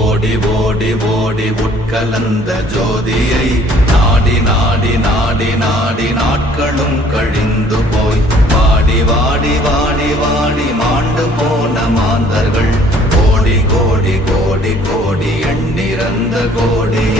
ஓடி ஓடி ஓடி உட்கலந்த ஜோதியை நாடி நாடி நாடி நாடி நாட்களும் கழிந்து போய் வாடி வாடி வாடி வாடி மாண்டு போன மாந்தர்கள் கோடி கோடி கோடி கோடி எண்ணிறந்த கோடியை